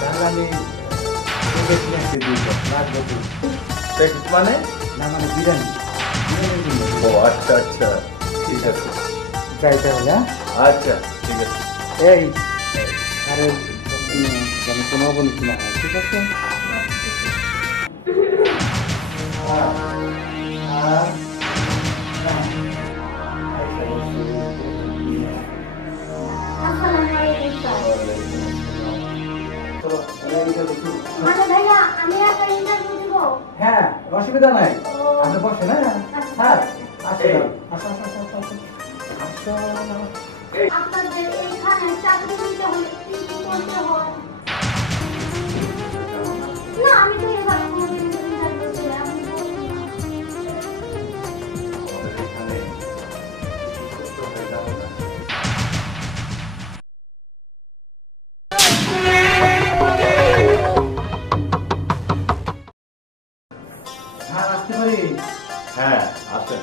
তাহলে আমি মানে না মানে বিরিয়ানি ও আচ্ছা আচ্ছা ঠিক আছে যাই তাহলে। আচ্ছা ঠিক আছে এই আরে যেন কোনো অবনতি না হয়, ঠিক আছে? হ্যাঁ অসুবিধা নাই, আপনি বসেন। হ্যাঁ স্যার আসুন আপনাদের এইখানে চাকরি দিতে হলে কি কি করতে হয়? না আমি তো এবার কোনোদিন ইন্টারভিউ দিই আমি হ্যাঁ আসতে পারি। হ্যাঁ আসেন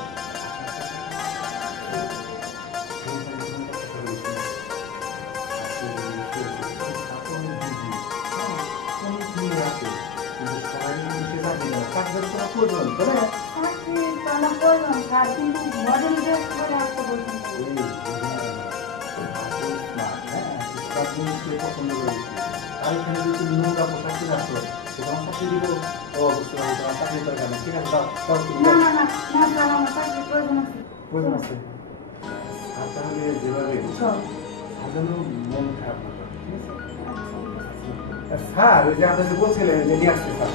স্যার ওই যে আপনি বলছিলেন যে নিয়ে আসতে স্যার।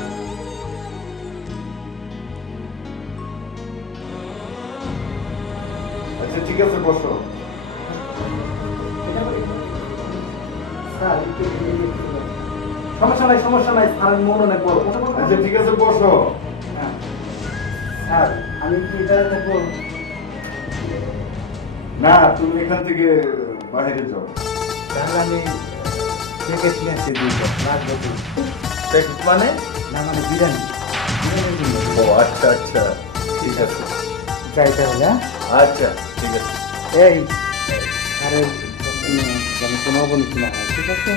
আচ্ছা ঠিক আছে বসো সমস্যা নাই স্যার মনে নাই পড়ো। আচ্ছা ঠিক আছে বসো স্যার আমি কি এটা থাকবো? না তুমি এখান থেকে বাইরে যাও তাহলে আমি প্যাকেট নিয়ে আসতে দিই মানে না মানে বিরিয়ানি ও আচ্ছা আচ্ছা ঠিক আছে যাই তাহলে। আচ্ছা ঠিক আছে এই আরে যেন কোনো অবনতি না হয়, ঠিক আছে?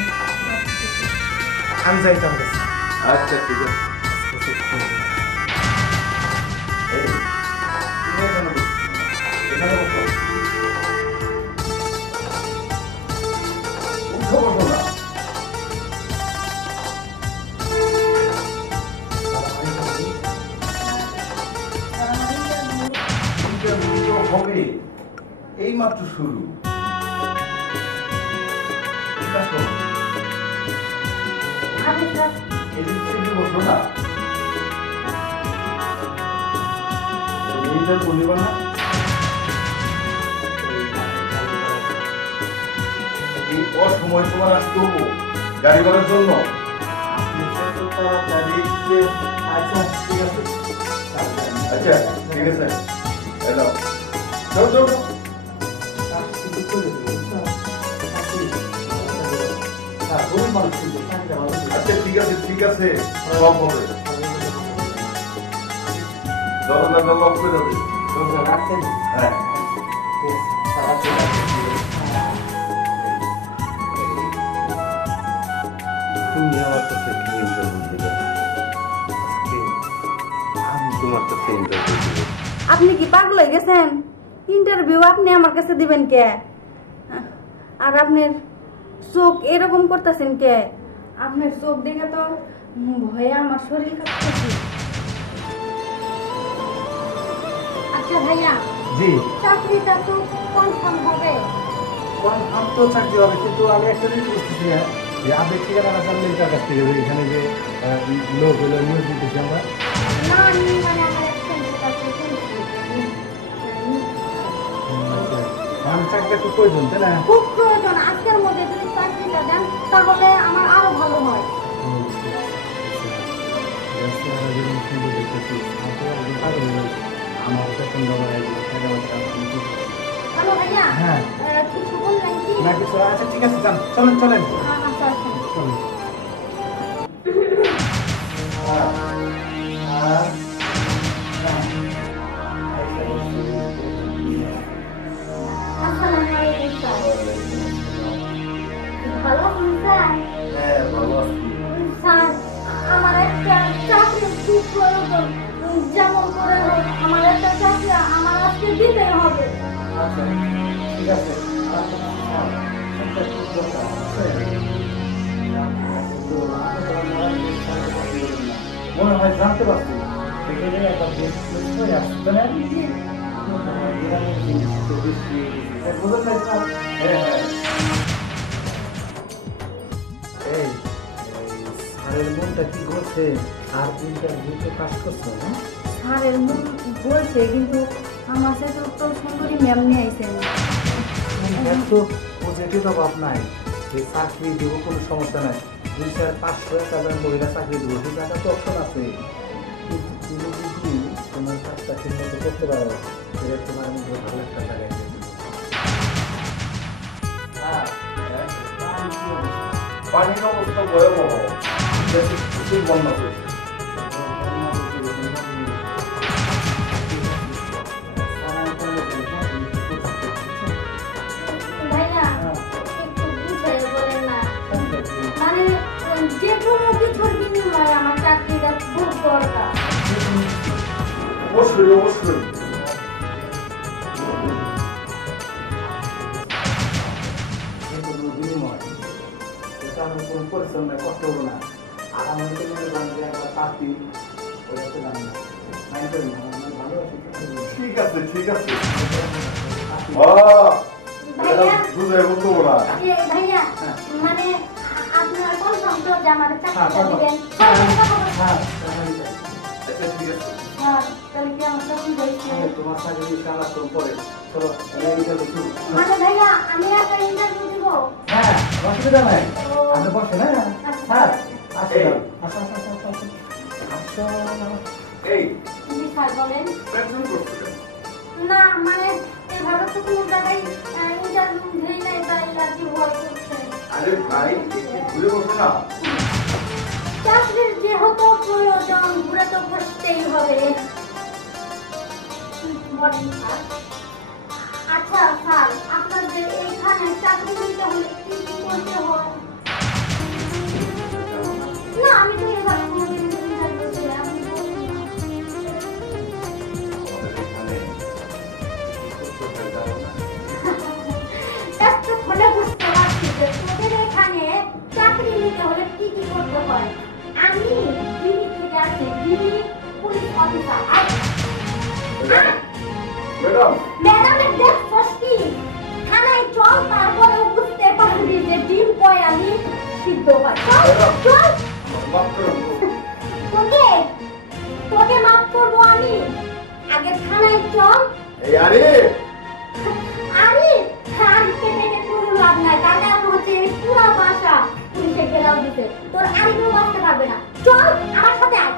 আমি যাই তাহলে। আচ্ছা ঠিক আছে এই, তুমি এখানে বসো। এখানে বসো উঠো বসো না ইন্টারভিউ হবে এই মাত্র শুরু ঠিক আছে এদিক থেকে বসো না ইন্টারভিউ নিবা না এই অসময় তোমার আসতে হবো গাড়ি করার জন্য আচ্ছা ঠিক আছে আচ্ছা ঠিক আছে এলো যাও যাও যাও। আচ্ছা ঠিক আছে সব হবে দরজা লক করে দেবে হ্যাঁ তুমি আমার কাছে কি ইন্টারভিউ দিলে আমি তোমার কাছে ইন্টারভিউ দিব আপনি কি পাগল হয়ে গেছেন? ইন্টারভিউ আপনি আমার কাছে দিবেন কে? আর আপনার চোখ এরকম করতেছেন কে? আপনার চোখ দেখে তো ভয়ে আমার শরীর কাঁপতেছে। আচ্ছা ভাইয়া জি চাকরিটা তো কনফার্ম হবে। কনফার্ম তো চাকরি হবে, কিন্তু আমি একটা জিনিস বুঝতেছি না যে আপনি ঠিকানা জানলেন তার কাছ থেকে এখানে যে লোক হলো নিউজ দিতেছি আমরা। না আমি মানে আমার এক ফ্রেন্ডের কাছে শুনছি। আমি চাকরিটা খুব প্রয়োজন, তাই না? খুব প্রয়োজন, আজকের মধ্যে যদি চাকরিটা দেন তাহলে আমার আরো ভালো হয়। হ্যালো ভাইয়া হ্যাঁ কিছু বললেন কি? না কিছু। আচ্ছা ঠিক আছে যান, চলেন আচ্ছা আচ্ছা চলেন। আসসালামু আলাইকুম স্যার। ভালো আছেন স্যার? হ্যাঁ ভালো আছি মনে হয় জানতে পারছি সেখানে একটা বস্তু হয়ে আসছে না বুঝলেন না স্যার? হ্যাঁ এই স্যারের মনটা কি করছে আর ইন্টারভিউতে পাস করছো না? স্যারের মন বলছে কিন্তু আমার সাথে তো সুন্দরী ম্যাম নিয়ে আইসেন। এত পজিটিভ অভাব নাই যে চাকরি দেবো কোনো সমস্যা নাই 2,500 মহিলা চাকরি দেবো দু টাকা তো অপশন আছে কিন্তু তুমি যদি তোমার কাজটা ঠিক মতো করতে পারো সেটা তোমার মধ্যে ভালো একটা জায়গায় নিয়ে যাবে। পানির অবস্থা ভয়াবহ দেশে প্রচুর বন্যা চলছে ভাইয়া একটু বুঝাই বলেন না, মানে যে কোনো কিছুর বিনিময়ে আমার চাকরিটা খুব দরকার। অবশ্যই অবশ্যই বিনিময় এটা আমার কোনো পরিশ্রম নাই কষ্ট হবো না আর আমি তো মনে করেন যে একটা পার্টি ওটা তো জানি না মাইন্ড করি না আমার ভালোবাসি ঠিক আছে ভাইয়া বুঝে বলতো না ভাইয়া মানে আপনার কোন সংসদ যে আমার চাকরিটা দিবেন? হ্যাঁ আচ্ছা ঠিক আছে হ্যাঁ, তাহলে কি আমাকে বুঝাইছে? তোমার সাথে ইনশাআল্লাহ তো পরে চলো এইটা শুরু মানে ভাইয়া আমি একটা ইন্টারভিউ দিব। হ্যাঁ অসুবিধা নাই আপনি বসে না স্যার আসো এই। আসো আসো আসো আসো আসো এই জি স্যার বলেন। পেনশন করছো কেন? না মানে এভাবে তো কোনো জায়গায় ইন্টারভিউ দেই নাই তাই আর কি ভয় করছে। আরে ভাই একটু ঘুরে বসো না চাকরির যেহেতু প্রয়োজন ঘুরে তো বসতেই হবে। বলেন স্যার। আচ্ছা স্যার আপনাদের এইখানে চাকরি নিতে হলে কি কি করতে হয়? না আমি তো এভাবে কোনোদিন ইন্টারভিউ দিই না, আপনি বলুন না। আমাদের এখানে করতে যাবো না একটু খুলে বুঝতে পারছি যে তোদের এখানে চাকরি নিতে হলে কি কি করতে হয়। আমি দিল্লি থেকে আসছি, দিল্লি পুলিশ অফিসার। আর ম্যাডাম ম্যাডামের দেখছস কি? থানায় চল তারপরেও বুঝতে পারবি যে ডিম কয় আমি সিদ্ধ হয়। চল চল মাফ করুন তোকে তোকে মাফ করবো আমি। আগে থানায় চল। এই আরে আরে আরিফকে থেকে কোনো লাভ নাই, তার কারণ হচ্ছে এই পুরো বাসা পুলিশে ঘেরাও দিতে, তোর আরিফও বাঁচতে পারবে না। চল আমার সাথে আয়।